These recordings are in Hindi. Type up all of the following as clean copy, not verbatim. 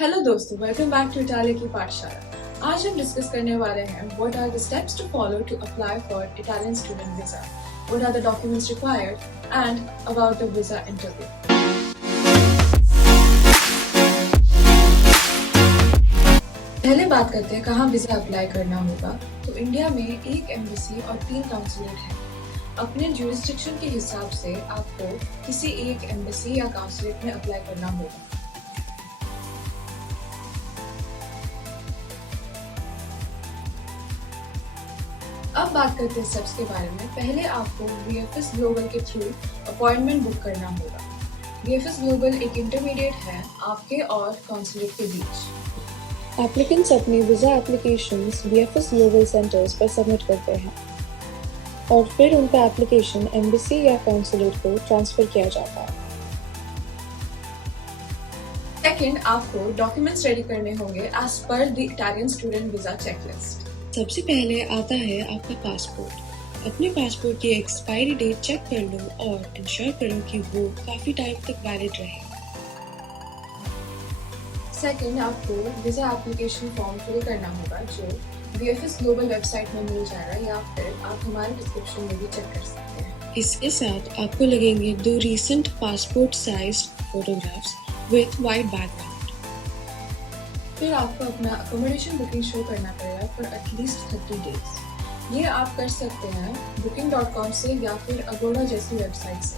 हेलो दोस्तों, वेलकम बैक टू इटालिया की पाठशाला। आज हम डिस्कस करने वाले हैं what are the steps to follow to apply for Italian student visa, what are the documents required and about the visa interview. पहले बात करते हैं कहाँ वीजा अप्लाई करना होगा। तो इंडिया में एक एम्बेसी और 3 काउंसुलेट हैं। अपने ज्यूरिसडिक्शन के हिसाब से आपको किसी एक एम्बेसी या काउंसुलेट में अप्लाई करना होगा। अब बात करते हैं स्टेप्स के बारे में। पहले आपको VFS ग्लोबल के थ्रू अपॉइंटमेंट बुक करना होगा। VFS ग्लोबल एक इंटरमीडिएट है आपके और काउंसुलेट के बीच। एप्लीकेंट्स अपनी visa applications VFS global centres पर सबमिट करते हैं और फिर उनका एप्लीकेशन एम्बेसी या काउंसुलेट को ट्रांसफर किया जाता है। सेकंड, आपको डॉक्यूमेंट्स रेडी करने होंगे as per the Italian student visa checklist. सबसे पहले आता है आपका पासपोर्ट। अपने पासपोर्ट की एक्सपायरी डेट चेक कर लो और इंश्योर करो कि वो काफ़ी टाइम तक वैलिड रहे। सेकंड, आपको वीजा एप्लीकेशन फॉर्म फिल करना होगा जो VFS ग्लोबल वेबसाइट में मिल जाएगा या फिर आप हमारे डिस्क्रिप्शन में भी चेक कर सकते हैं। इसके साथ आपको लगेंगे 2 recent passport size photographs with white background. फिर आपको अपना अकोमोडेशन बुकिंग शो करना पड़ेगा फॉर एटलीस्ट 30 डेज। ये आप कर सकते हैं booking.com से या फिर अगोड़ा जैसी वेबसाइट से।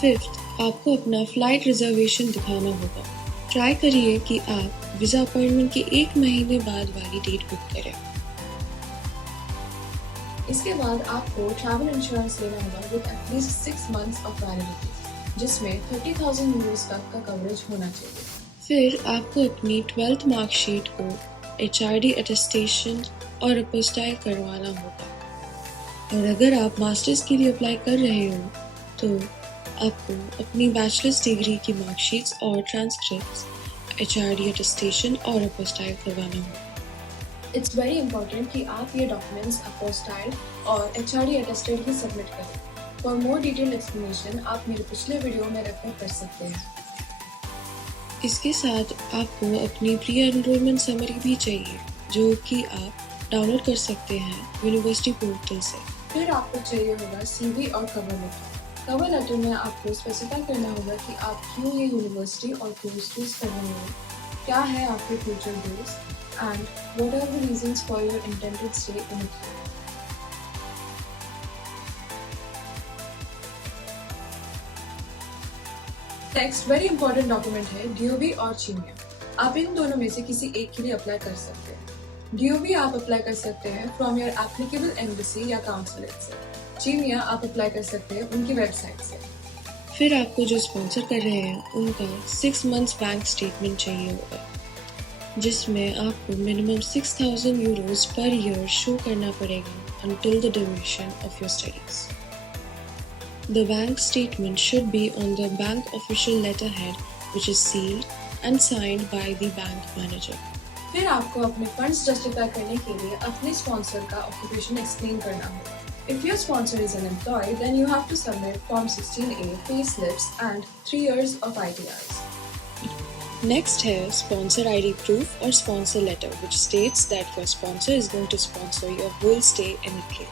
फिफ्थ, आपको अपना फ्लाइट रिजर्वेशन दिखाना होगा। ट्राई करिए कि आप वीज़ा अपॉइंटमेंट के 1 महीने बाद वाली डेट बुक करें। इसके बाद आपको ट्रैवल इंश्योरेंस लेना होगा with at least 6 months of validity, जिसमें 30,000 यूरोज तक का कवरेज होना चाहिए। फिर आपको अपनी 12th मार्कशीट को HRD अटेस्टेशन और अपोस्टाइल करवाना होगा। और अगर आप मास्टर्स के लिए अप्लाई कर रहे हो तो आपको अपनी बैचलर्स डिग्री की मार्कशीट्स और ट्रांसक्रिप्ट्स HRD अटेस्टेशन और अपोस्टाइल करवाना होगा। इट्स वेरी इंपॉर्टेंट कि आप ये डॉक्यूमेंट्स अपोस्टाइल और HRD अटेस्टेड ही सबमिट करें। फॉर मोर डिटेल एक्सप्लेनेशन आप मेरे पिछले वीडियो में रेफर कर सकते हैं। इसके साथ आपको अपनी प्री एनरोलमेंट समरी भी चाहिए जो कि आप डाउनलोड कर सकते हैं यूनिवर्सिटी पोर्टल से। फिर आपको चाहिए होगा CV और कवर लेटर। कवर लेटर में आपको स्पेसिफाई करना होगा कि आप क्यों ये यूनिवर्सिटी और कोर्स चूज कर रहे हो, क्या है आपके future goals and what are the reasons for your intended stay in Italy. Next very important document है DOB और चीनिया। आप इन दोनों में से किसी एक के लिए अप्लाई कर सकते हैं। DOB आप अप्लाई कर सकते हैं फ्रॉम योर एप्लीकेबल एम्बेसी या काउंसुलेट से। चीनिया आप अप्लाई कर सकते हैं उनकी वेबसाइट से। फिर आपको जो स्पॉन्सर कर रहे हैं उनका 6 मंथ्स बैंक स्टेटमेंट चाहिए होगा जिसमें आपको minimum 6,000 euros per year show करना पड़ेगा until the duration of your studies. The bank statement should be on the bank official letterhead which is sealed and signed by the bank manager. फिर आपको अपने फंड्स जस्टिफाई करने के लिए अपने स्पॉन्सर का ऑक्यूपेशन एक्सप्लेन करना होगा। If your sponsor is unemployed, then you have to submit Form 16A, payslips and 3 years of ITRs. Next है sponsor ID proof or sponsor letter which states that your sponsor is going to sponsor your whole stay in Italy.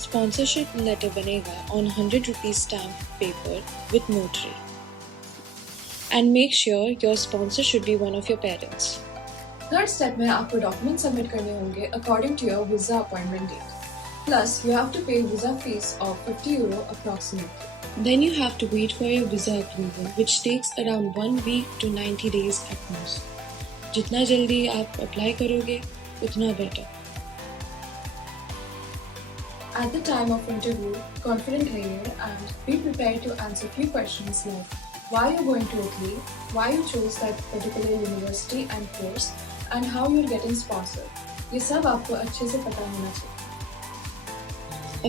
Sponsorship letter बनेगा on 100 rupees stamp paper with notary. And make sure your sponsor should be one of your parents. Third step में आपको डॉक्यूमेंट सबमिट करने होंगे according to your visa appointment date. Plus you have to pay visa fees of 50 euro approximately. Then you have to wait for your visa approval which takes around 1 week to 90 days at most. जितना जल्दी आप अप्लाई करोगे उतना better. At the time of interview, confident रहिए and be prepared to answer few questions like why you're going to Italy, why you chose that particular university and course, and how you're getting sponsored. ये सब आपको अच्छे से पता होना चाहिए।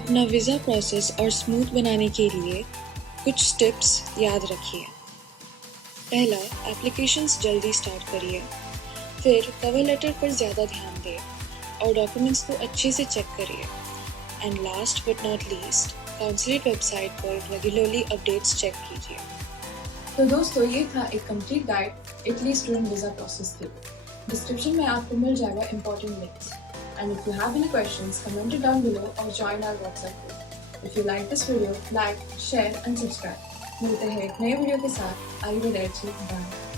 अपना वीज़ा प्रोसेस और स्मूथ बनाने के लिए कुछ टिप्स याद रखिए। पहला, एप्लीकेशंस जल्दी स्टार्ट करिए। फिर कवर लेटर पर ज़्यादा ध्यान दें और डॉक्यूमेंट्स को अच्छे से चेक करिए। And last but not least, consulate website पर रेगुलरली अपडेट्स चेक कीजिए। तो दोस्तों ये था एक complete guide Italy student visa process के लिए। डिस्क्रिप्शन में आपको मिल जाएगा important links. And if you have any questions comment it down below और join our WhatsApp group. If you like this video like share and subscribe. मिलते हैं एक नए वीडियो के साथ। arrivederci, bye.